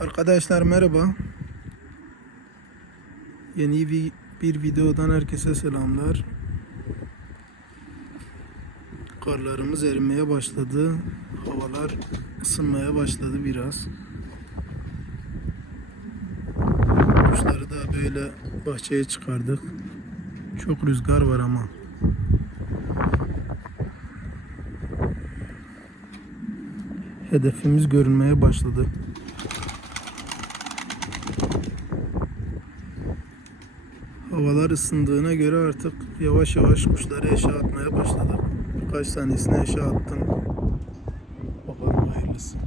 Arkadaşlar merhaba. Yeni bir, bir videodan herkese selamlar. Karlarımız erimeye başladı. Havalar ısınmaya başladı biraz. Kuşları da böyle bahçeye çıkardık. Çok rüzgar var ama. Hedefimiz görünmeye başladı. Havalar ısındığına göre artık yavaş yavaş kuşları eşe atmaya başladık. Birkaç tanesini eşe attım. Bakalım hayırlısı.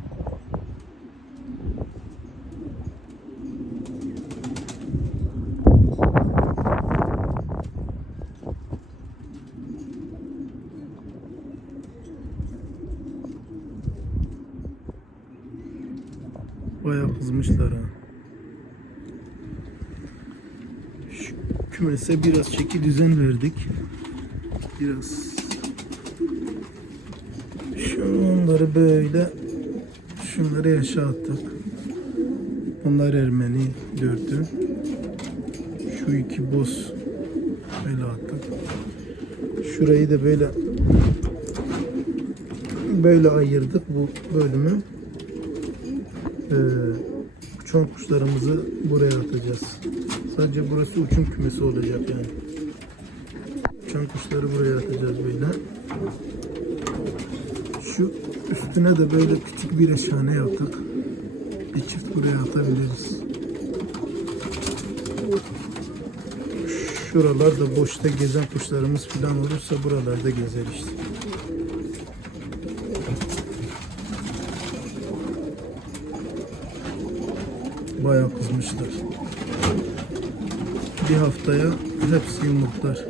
Bayağı kızmışlar ha. Şu kümese biraz çeki düzen verdik. Biraz şunları böyle şunları yaşa attık. Bunlar Ermeni dördü. Şu iki boz böyle attık. Şurayı da böyle böyle ayırdık bu bölümü. Ee, uçan kuşlarımızı buraya atacağız. Sadece burası uçum kümesi olacak yani. Uçan kuşları buraya atacağız böyle. Şu üstüne de böyle küçük bir eşhane yaptık. Bir çift buraya atabiliriz. Şuralarda boşta gezen kuşlarımız falan olursa buralarda gezer işte. Bayağı kızmışlar. Bir haftaya hepsi yumurtlar.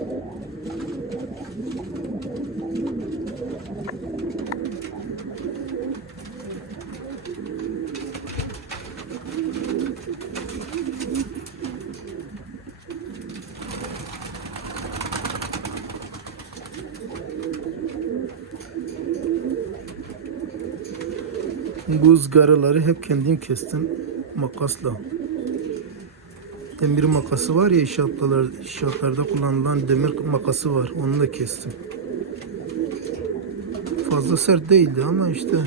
Bu ızgaraları hep kendim kestim makasla. Demir makası var ya inşaatlar, inşaatlarda kullanılan demir makası var. Onu da kestim. Fazla sert değildi ama işte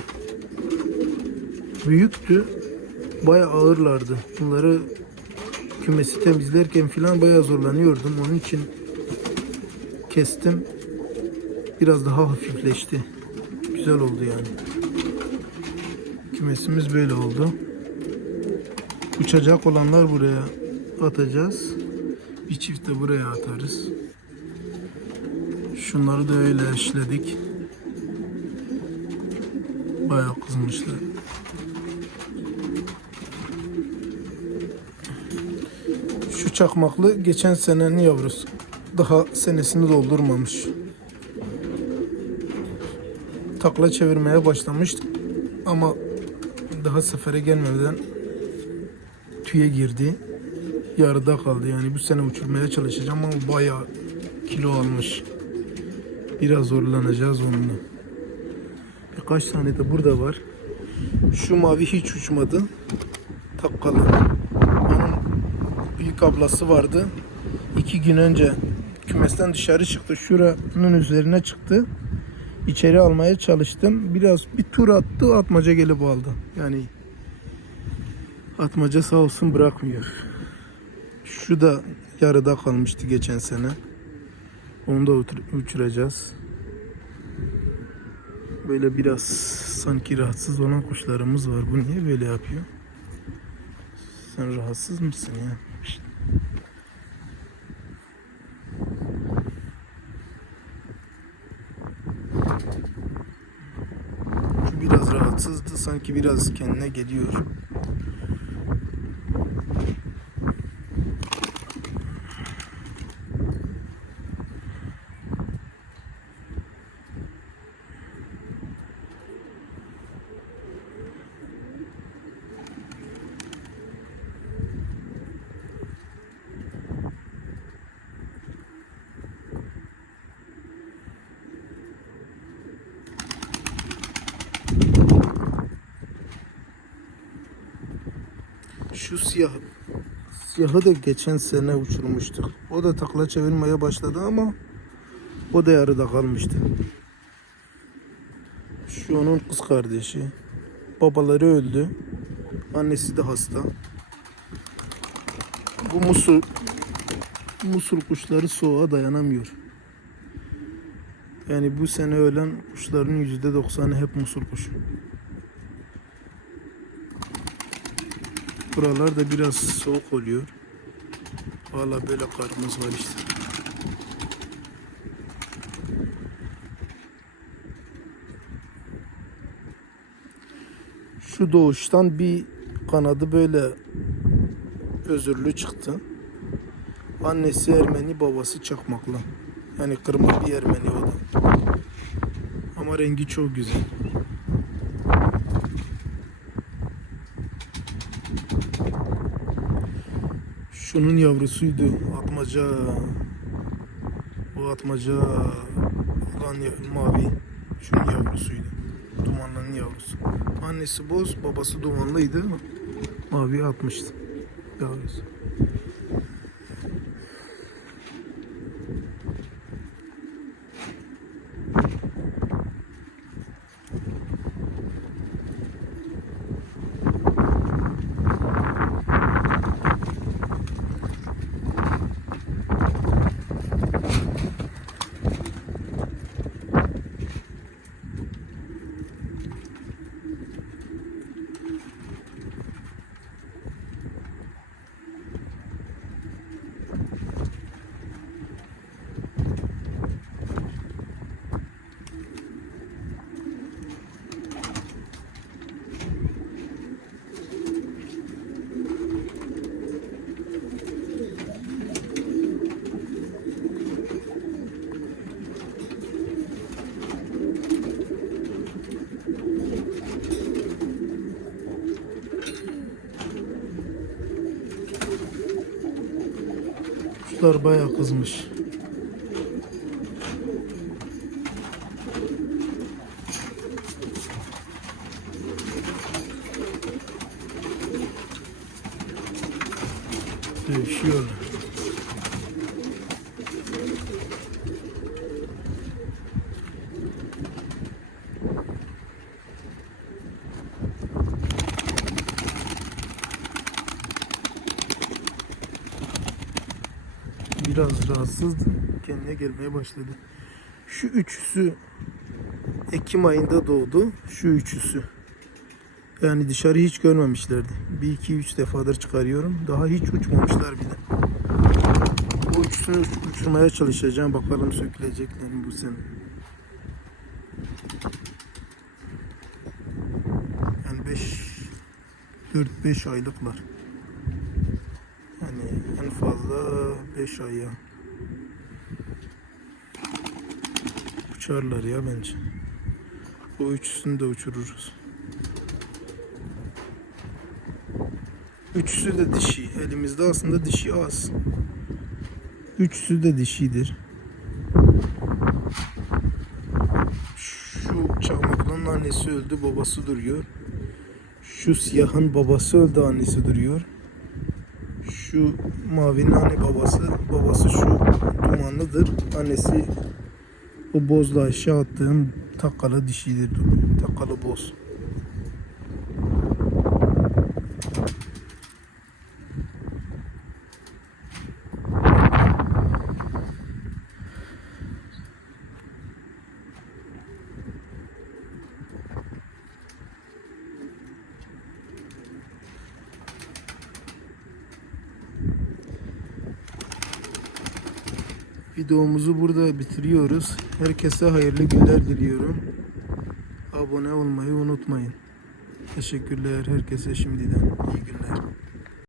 büyüktü. Baya ağırlardı. Bunları kümesi temizlerken falan baya zorlanıyordum. Onun için kestim. Biraz daha hafifleşti. Güzel oldu yani. Kümesimiz böyle oldu. Uçacak olanlar buraya atacağız. Bir çift de buraya atarız. Şunları da öyle eşledik. Bayağı kızmışlar. Şu çakmaklı geçen senenin yavrusu. Daha senesini doldurmamış. Takla çevirmeye başlamıştı. Ama daha sefere gelmeden tüye girdi. Yarıda kaldı. Yani bu sene uçurmaya çalışacağım ama bayağı kilo almış. Biraz zorlanacağız onunla. Birkaç tane de burada var. Şu mavi hiç uçmadı. Takkalı. Onun büyük ablası vardı. İki gün önce kümesten dışarı çıktı. Şuranın üzerine çıktı. İçeri almaya çalıştım. Biraz bir tur attı. Atmaca gelip aldı. Yani Atmaca sağ olsun bırakmıyor. Şu da yarıda kalmıştı geçen sene. Onu da uçur- uçuracağız. Böyle biraz sanki rahatsız olan kuşlarımız var. Bu niye böyle yapıyor? Sen rahatsız mısın ya? Şşt. Şu biraz rahatsızdı. Sanki biraz kendine geliyor. Şu siyah siyahı da geçen sene uçurmuştuk. O da takla çevirmeye başladı ama o da yarıda kalmıştı. Şu onun kız kardeşi. Babaları öldü. Annesi de hasta. Bu musul musul kuşları soğuğa dayanamıyor. Yani bu sene ölen kuşların yüzde doksanı hep musul kuşu. Buralar da biraz soğuk oluyor. Hala böyle karımız var işte. Şu doğuştan bir kanadı böyle özürlü çıktı. Annesi Ermeni, babası Çakmaklı. Yani kırma bir Ermeni o da. Ama rengi çok güzel. Şunun yavrusuydu. Atmaca. Bu atmaca olan ya- mavi. Şunun yavrusuydu. Dumanlının yavrusu. Annesi boz, babası dumanlıydı. Mavi atmıştı. Yavrusu. Kuşlar bayağı kızmış. Dövüşüyorlar. Biraz rahatsızdı. Kendine gelmeye başladı. Şu üçüsü Ekim ayında doğdu. Şu üçüsü. Yani dışarı hiç görmemişlerdi. Bir iki üç defadır çıkarıyorum. Daha hiç uçmamışlar bile. Bu üçüsünü uç- uçurmaya çalışacağım. Bakalım sökülecekler mi bu sene. Yani 5 4-5 aylıklar. Yani en fazla 5 ay ya. Uçarlar ya bence. O üçüsünü de uçururuz. Üçüsü de dişi. Elimizde aslında dişi az. Üçüsü de dişidir. Şu çakmaklının annesi öldü, babası duruyor. Şu siyahın babası öldü, annesi duruyor. Şu mavinin anne babası, babası şu dumanlıdır. Annesi o bozla aşağı attığım takkalı dişidir. Takkalı boz. Videomuzu burada bitiriyoruz. Herkese hayırlı günler diliyorum. Abone olmayı unutmayın. Teşekkürler herkese şimdiden. iyi günler.